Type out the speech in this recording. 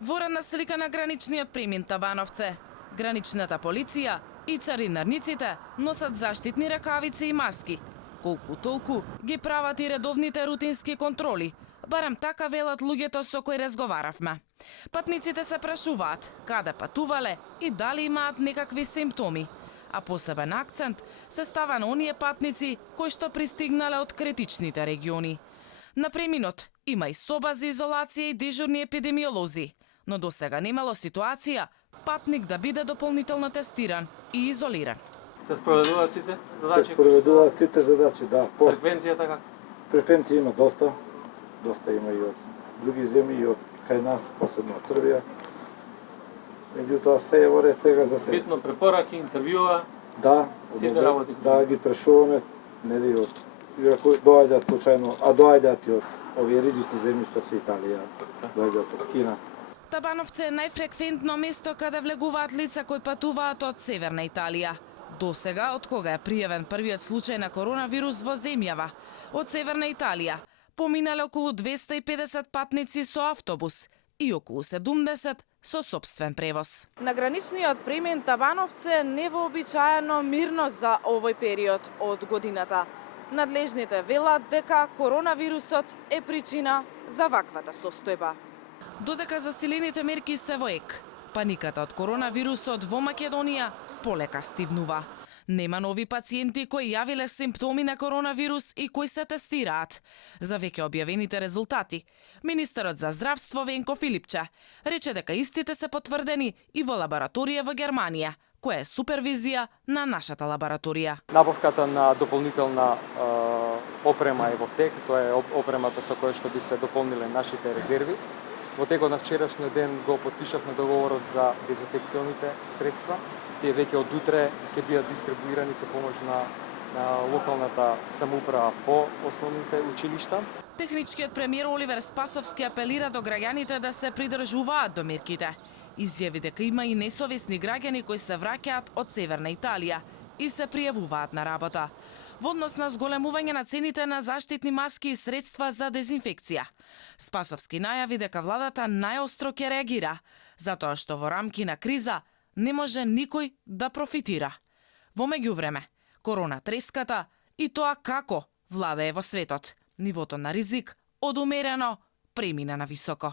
Воредна слика на граничниот премин Табановце. Граничната полиција и царинарниците носат заштитни ракавици и маски. Колку толку ги прават и редовните рутински контроли, барем така велат луѓето со кои разговаравме. Патниците се прашуваат каде патувале и дали имаат некакви симптоми. А посебен акцент се става на оние патници кои што пристигнале од критичните региони. На преминот има и соба за изолација и дежурни епидемиолози, но досега немало ситуација патник да биде дополнително тестиран и изолиран. Се спроведуваат сите задачи? Се спроведуваат сите задачи, да. Фреквенцијата како? Фреквенција има доста. Доста има и од други земји, и од кај нас, посебно од Србија. Меѓутоа се е во ред сега за сега. Битно препораки, интервјуа, Да, сите работи. да ги прешуваме, нели од и ако доаѓаат случајно, а доаѓаат и од овие ризични земји што се Италија, доаѓаат од Кина. Табановце е најфреквентно место каде влегуваат лица кои патуваат од Северна Италија. Досега, од кога е пријавен првиот случај на коронавирус во земјава, од Северна Италија поминале околу 250 патници со автобус и околу 70 со сопствен превоз. На граничниот премин Табановце невообичаено мирно за овој период од годината. Надлежните велат дека коронавирусот е причина за ваквата состојба. Додека засилените мерки се во ек, паниката од коронавирусот во Македонија полека стивнува. Нема нови пациенти кои јавиле симптоми на коронавирус и кои се тестираат. За веќе објавените резултати, министерот за здравство Венко Филипче рече дека истите се потврдени и во лабораторија во Германија, која е супервизија на нашата лабораторија. Набавката на дополнителна опрема е во тек, тоа е опремата со која што би се дополниле нашите резерви. Во текот на вчерашниот ден го потпишавме договорот за дезинфекционите средства. Тие веќе од утре ќе бидат дистрибуирани со помош на локалната самоуправа по основните училишта. Техничкиот премиер Оливер Спасовски апелира до граѓаните да се придржуваат до мерките. Изјави дека има и несовесни граѓани кои се враќаат од Северна Италија и се пријавуваат на работа. Во однос на зголемување на цените на заштитни маски и средства за дезинфекција, Спасовски најави дека владата најостро ќе реагира, затоа што во рамки на криза не може никој да профитира. Во меѓувреме, корона треската и тоа како владае во светот, нивото на ризик од умерено премина на високо.